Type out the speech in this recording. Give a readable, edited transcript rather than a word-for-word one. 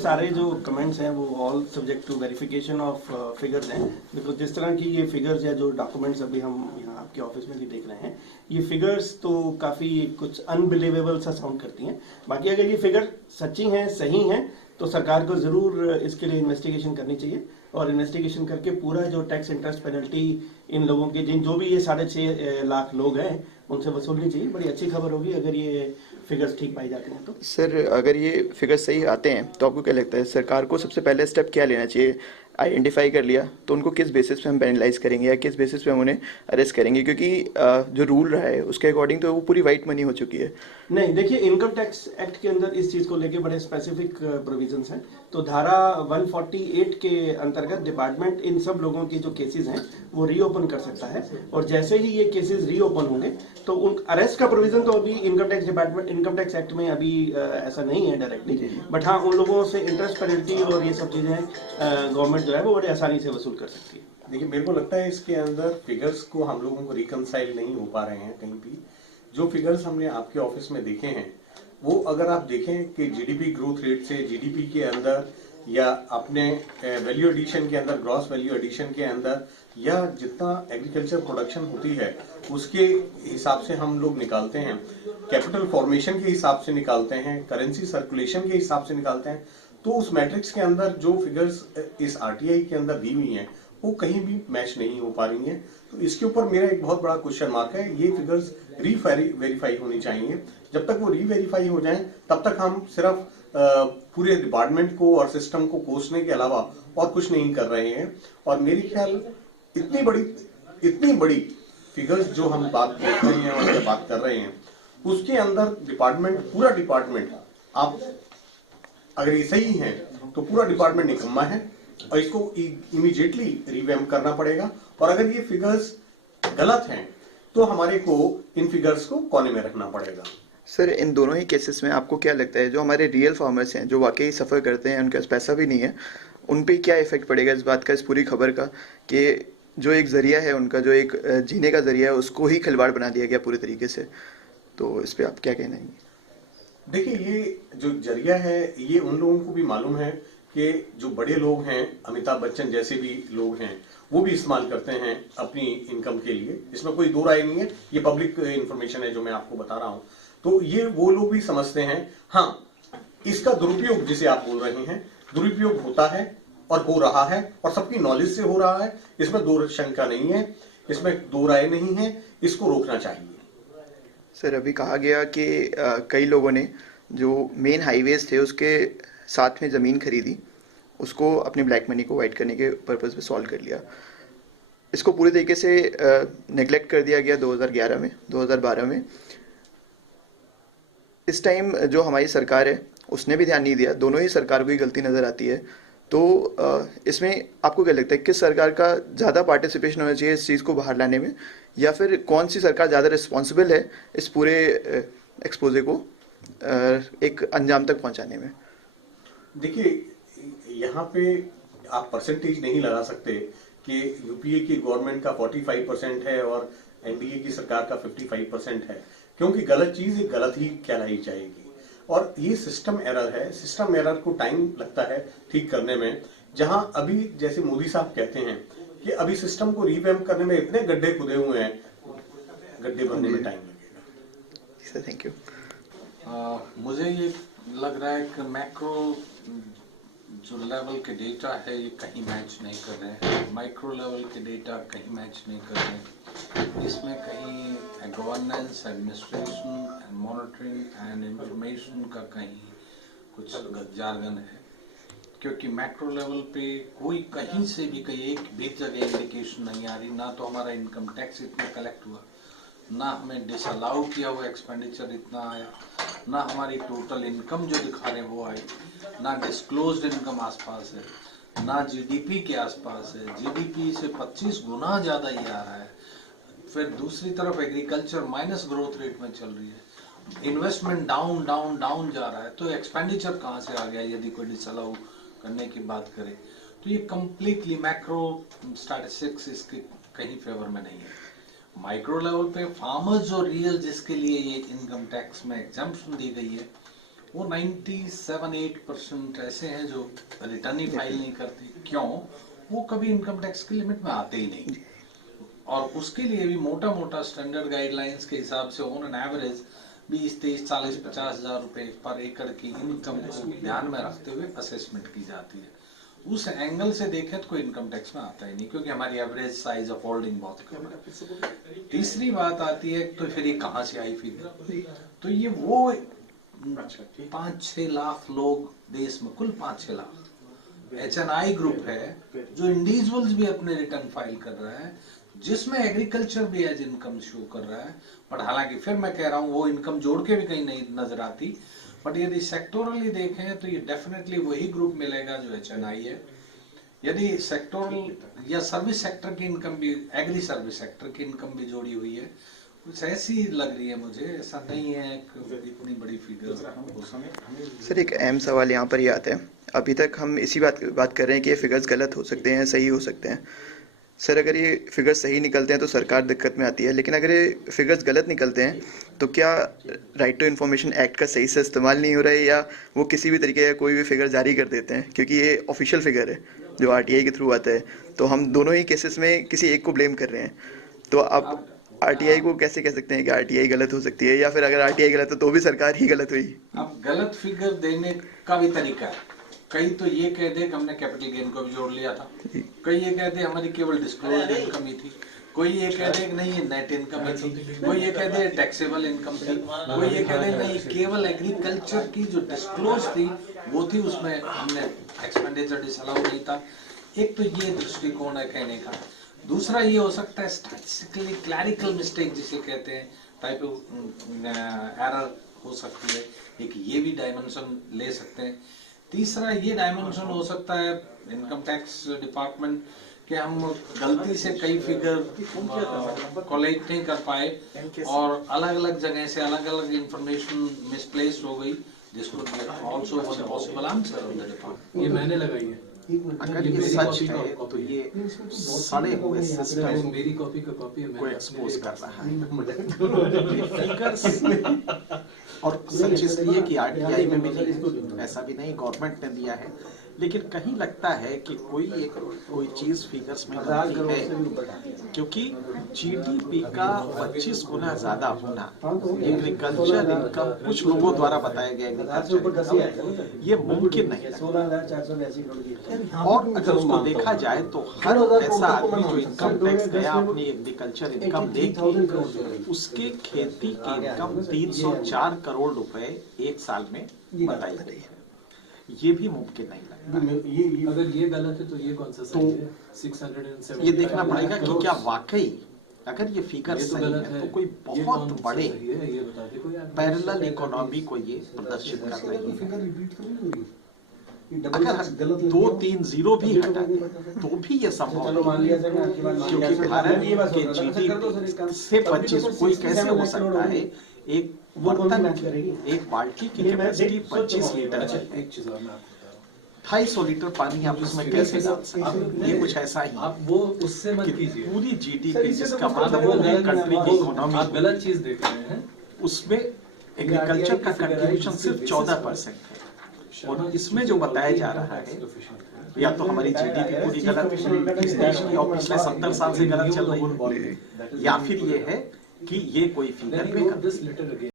सारे जो कमेंट्स हैं वो all subject to verification of figures हैं, बिकॉज जिस तरह की ये फिगर्स या जो डॉक्यूमेंट्स अभी हम यहाँ आपके ऑफिस में भी देख रहे हैं, ये फिगर्स तो काफ़ी कुछ अनबिलीवेबल सा साउंड करती हैं। बाकी अगर ये फिगर सच्ची हैं, सही हैं, तो सरकार को ज़रूर इसके लिए इन्वेस्टिगेशन करनी चाहिए और इन्वेस्टिगेशन करके पूरा जो टैक्स इंटरेस्ट पेनल्टी इन लोगों के जो भी ये 6.5 लाख लोग हैं उनसे वसूलनी चाहिए। बड़ी अच्छी खबर होगी अगर ये फिगर्स ठीक पाई जाती हैं तो। सर, अगर ये फिगर्स सही आते हैं तो आपको क्या लगता है सरकार को सबसे पहले स्टेप क्या लेना चाहिए? आइडेंटिफाई कर लिया तो उनको किस बेसिस पे हम पेनलाइज करेंगे या किस बेसिस पे हम उन्हें अरेस्ट करेंगे? क्योंकि जो रूल रहा है उसके अकॉर्डिंग तो वो पूरी वाइट मनी हो चुकी है। नहीं, देखिए इनकम टैक्स एक्ट के अंदर इस चीज को लेके बड़े स्पेसिफिक प्रोविजंस हैं। तो धारा 148 के अंतर्गत डिपार्टमेंट इन सब लोगों की जो केसेस हैं वो रीओपन कर सकता है, और जैसे ही ये केसेस रीओपन होंगे तो उन अरेस्ट का प्रोविजन तो अभी इनकम टैक्स एक्ट में अभी ऐसा नहीं है डायरेक्टली, बट हाँ उन लोगों से इंटरेस्ट पेनल्टी और ये सब चीजें गवर्नमेंट जो है वो बड़े आसानी से वसूल कर सकती है। देखिए, मेरे को लगता है इसके अंदर फिगर्स को हम लोगों को रिकंसाइल नहीं हो पा रहे हैं कहीं भी। जो फिगर्स हमने आपके ऑफिस में देखे हैं वो अगर आप देखें कि जीडीपी ग्रोथ रेट से जीडीपी के अंदर या अपने वैल्यू एडिशन के अंदर, ग्रॉस वैल्यू एडिशन के अंदर, या जितना एग्रीकल्चर प्रोडक्शन होती है उसके हिसाब से हम लोग निकालते हैं, कैपिटल फॉर्मेशन के हिसाब से निकालते हैं, करेंसी सर्कुलेशन के हिसाब से निकालते हैं, तो उस मैट्रिक्स के अंदर जो फिगर्स इस आरटीआई के अंदर दी हुई हैं वो कहीं भी मैच नहीं हो पा रही हैं। तो इसके ऊपर मेरा एक बहुत बड़ा क्वेश्चन मार्क है। ये फिगर्स वेरीफाई होनी चाहिए। जब तक वो रीवेरीफाई हो जाएं तब तक हम सिर्फ पूरे डिपार्टमेंट को और सिस्टम को कोसने के अलावा और कुछ नहीं कर रहे हैं। और मेरे ख्याल इतनी बड़ी फिगर्स जो हम बात करते हैं और बात कर रहे हैं उसके अंदर पूरा डिपार्टमेंट, आप अगर ये सही है तो पूरा डिपार्टमेंट निकम्मा है और इसको इमीडिएटली रिवैम्प करना पड़ेगा। और अगर ये फिगर्स गलत हैं तो हमारे को इन फिगर्स को कोने में रखना पड़ेगा। सर, इन दोनों ही केसेस में आपको क्या लगता है जो हमारे रियल फार्मर्स हैं, जो वाकई सफ़र करते हैं, उनके पास पैसा भी नहीं है, उन पे क्या इफेक्ट पड़ेगा इस बात का, इस पूरी खबर का, कि जो एक जरिया है उनका, जो एक जीने का जरिया है, उसको ही खिलवाड़ बना दिया गया पूरे तरीके से? तो इस पर आप क्या कहना है? देखिए, ये जो जरिया है ये उन लोगों को भी मालूम है कि जो बड़े लोग हैं, अमिताभ बच्चन जैसे भी लोग हैं, वो भी इस्तेमाल करते हैं अपनी इनकम के लिए। इसमें कोई दो राय नहीं है, ये पब्लिक इंफॉर्मेशन है जो मैं आपको बता रहा हूं। तो ये वो लोग भी समझते हैं। हाँ, इसका दुरुपयोग जिसे आप बोल रहे हैं, दुरुपयोग होता है और हो रहा है और सबकी नॉलेज से हो रहा है, इसमें दो शंका नहीं है, इसमें दो राय नहीं है। इसको रोकना चाहिए। सर, अभी कहा गया कि कई लोगों ने जो मेन हाईवेज थे उसके साथ में ज़मीन खरीदी, उसको अपनी ब्लैक मनी को वाइट करने के पर्पज़ पे सॉल्व कर लिया। इसको पूरे तरीके से नेग्लेक्ट कर दिया गया 2011 में, 2012 में। इस टाइम जो हमारी सरकार है उसने भी ध्यान नहीं दिया। दोनों ही सरकार को ही गलती नज़र आती है। तो इसमें आपको क्या लगता है किस सरकार का ज़्यादा पार्टिसिपेशन होना चाहिए इस चीज़ को बाहर लाने में, या फिर कौन सी सरकार ज़्यादा रिस्पॉन्सिबल है इस पूरे एक्सपोजे को एक अंजाम तक पहुंचाने में? देखिए, यहाँ पे आप परसेंटेज नहीं लगा सकते कि यूपीए की गवर्नमेंट का 45% है और एनडीए की सरकार का 55% है, क्योंकि गलत चीज गलत ही कहलाई जाएगी। और ये सिस्टम एरर है। सिस्टम एरर को टाइम लगता है ठीक करने में। जहां अभी जैसे मोदी साहब कहते हैं कि अभी सिस्टम को रीवैम्प करने में इतने गड्ढे खुदे हुए हैं, गड्ढे भरने में टाइम लगेगा। Sir, thank you. मुझे ये लग रहा है कि मैक्रो जो लेवल के डेटा है ये कहीं मैच नहीं कर रहे हैं, माइक्रो लेवल के डेटा कहीं मैच नहीं कर रहे हैं। इसमें कहीं governance, administration and monitoring and information का कहीं कुछ जार्गन है, क्योंकि मैक्रो लेवल पे कोई कहीं से भी कहीं एक भी जगह इंडिकेशन नहीं आ रही। ना तो हमारा इनकम टैक्स इतना कलेक्ट हुआ, ना हमें डिसअलाउ किया हुआ एक्सपेंडिचर इतना आया, ना हमारी टोटल इनकम जो दिखा रहे हैं वो आई, ना डिस्क्लोज्ड इनकम आसपास है, ना जीडीपी के आसपास है। जीडीपी से 25 गुना ज़्यादा ही आ रहा है। फिर दूसरी तरफ एग्रीकल्चर माइनस ग्रोथ रेट में चल रही है, इन्वेस्टमेंट डाउन डाउन डाउन जा रहा है। तो एक्सपेंडिचर कहाँ से आ गया यदि कोई डिसअलाउ करने की बात करें? तो ये कम्प्लीटली मैक्रो स्टैटिस्टिक्स इसके कहीं फेवर में नहीं है। माइक्रो लेवल पे फार्मर्स जो रियल जिसके लिए ये इनकम टैक्स में एग्जम्पशन दी गई है, वो 97-8% ऐसे हैं जो रिटर्न ही फाइल नहीं करते। क्यों? वो कभी इनकम टैक्स की लिमिट में आते ही नहीं, और उसके लिए भी मोटा मोटा स्टैंडर्ड गाइडलाइंस के हिसाब से ऑन एन एवरेज 20, 30, 40, 50 हजार रुपए पर एकड़ की इनकम को ध्यान में रखते हुए असेसमेंट की जाती है। उस एंगल से देखें तो कोई इनकम टैक्स में आता ही नहीं, क्योंकि हमारी एवरेज साइज ऑफ होल्डिंग बहुत कम है। तीसरी बात आती है तो फिर ये कहाँ से आई फिगर, तो ये वो 5-6 लाख लोग देश में, कुल 5-6 लाख HNI ग्रुप है जो इंडिविजुअल्स भी अपने रिटर्न फाइल कर रहे हैं, जिसमें एग्रीकल्चर भी एज इनकम शो कर रहा है। बट हालांकि फिर मैं कह रहा हूँ वो इनकम जोड़ के भी कहीं नहीं नजर आती, बट यदि सेक्टोरली देखें तो ये डेफिनेटली वही ग्रुप मिलेगा जो HNI है। यदि सेक्टोरल या सर्विस सेक्टर की इनकम भी, एग्री सर्विस सेक्टर की इनकम भी जोड़ी हुई है, कुछ ऐसी लग रही है मुझे, ऐसा नहीं है इतनी बड़ी फिगर। सर एक अहम सवाल यहाँ पर ये आता है, अभी तक हम इसी बात कर रहे हैं कि ये फिगर्स गलत हो सकते हैं, सही हो सकते हैं। सर अगर ये फिगर्स सही निकलते हैं तो सरकार दिक्कत में आती है, लेकिन अगर ये फिगर्स गलत निकलते हैं तो क्या राइट टू इन्फॉर्मेशन एक्ट का सही से इस्तेमाल नहीं हो रहा है, या वो किसी भी तरीके का कोई भी फिगर जारी कर देते हैं? क्योंकि ये ऑफिशियल फिगर है जो RTI के थ्रू आता है, तो हम दोनों ही केसेस में किसी एक को ब्लेम कर रहे हैं। तो आप RTI को कैसे कह सकते हैं कि RTI गलत हो सकती है, या फिर अगर RTI गलत है तो भी सरकार ही गलत हुई? अब गलत फिगर देने का भी तरीका है। कई तो ये कह दे कि हमने कैपिटल गेन को भी जोड़ लिया था, कई ये कह दे हमारी केवल डिस्क्लोज्ड इनकम ही थी, कोई ये कह दे कि नहीं ये नेट इनकम ही थी, कोई ये कह दे टैक्सेबल इनकम थी, कोई ये कह दे नहीं केवल एग्रीकल्चर की जो डिस्क्लोज थी वो थी, उसमें हमने एक्सपेंडिचर डिसअलाउ नहीं था। एक तो ये दृष्टिकोण है कहने का। दूसरा ये हो सकता है स्टैटिस्टिकली क्लैरिकल मिस्टेक जिसे कहते हैं, टाइप ऑफ एरर हो सकती है, एक ये भी डायमेंशन ले सकते हैं। तीसरा ये डायमेंशन हो सकता है इनकम टैक्स डिपार्टमेंट कि हम गलती से कई फिगर कलेक्ट नहीं कर पाए और अलग अलग जगह से अलग अलग इंफॉर्मेशन मिसप्लेस हो गई, जिसको also one possible answer of the department. ये मैंने लगाई है। अगर ये सच है तो ये सड़े हुए सिस्टम मेरी कॉपी का कॉपी को एक्सपोज कर रहा है। फिगर्स और सच इसलिए कि RTI में भी नहीं, ऐसा भी नहीं गवर्नमेंट ने दिया है, लेकिन कहीं लगता है कि कोई चीज फिगर्स में गलती है, क्योंकि GDP का 25 गुना ज्यादा होना एग्रीकल्चर इनकम कुछ लोगों द्वारा बताया गया एग्रीकल्चर ये मुमकिन नहीं है। और अगर उसको देखा जाए तो हर ऐसा आदमी जो इनकम टैक्स गया अपनी एग्रीकल्चर इनकम देखी, उसके खेती की इनकम 304 करोड़ रुपए एक साल में बताई गई है। ये भी मुमकिन नहीं लगता। अगर ये गलत है तो ये कौन सा सही है? 670 ये देखना पड़ेगा कि क्या वाकई अगर ये फिगर ये तो सही गलत है है, तो कोई ये बहुत कौन सा बड़े सही है ये बता दे कोई आदमी। पैरेलल इकोनॉमी को ये प्रदर्शित कर रही है। अगर 2-3 जीरो भी हटा दें तो भी ये संभव है, क्योंकि भारत के GDP से 25 कोई कैसे हो सकता है? एक बर्तन एक बाल्टी की कैपेसिटी 25 लीटर है, 250 लीटर पानी आप उसमें कैसे डाल सकते हैं? ये कुछ ऐसा ही आप वो उससे मत कीजिए। पूरी GDP जिसका मतलब वो कंट्री की इकोनॉमी, आप गलत चीज देख रहे हैं। उसमें एग्रीकल्चर का कंट्रीब्यूशन सिर्फ 14% है, और इसमें जो बताया जा रहा है या तो हमारी GDP पूरी गलत इस देश की और पिछले 70 साल से गलत चल रही है, या फिर ये है कि ये कोई फिगर में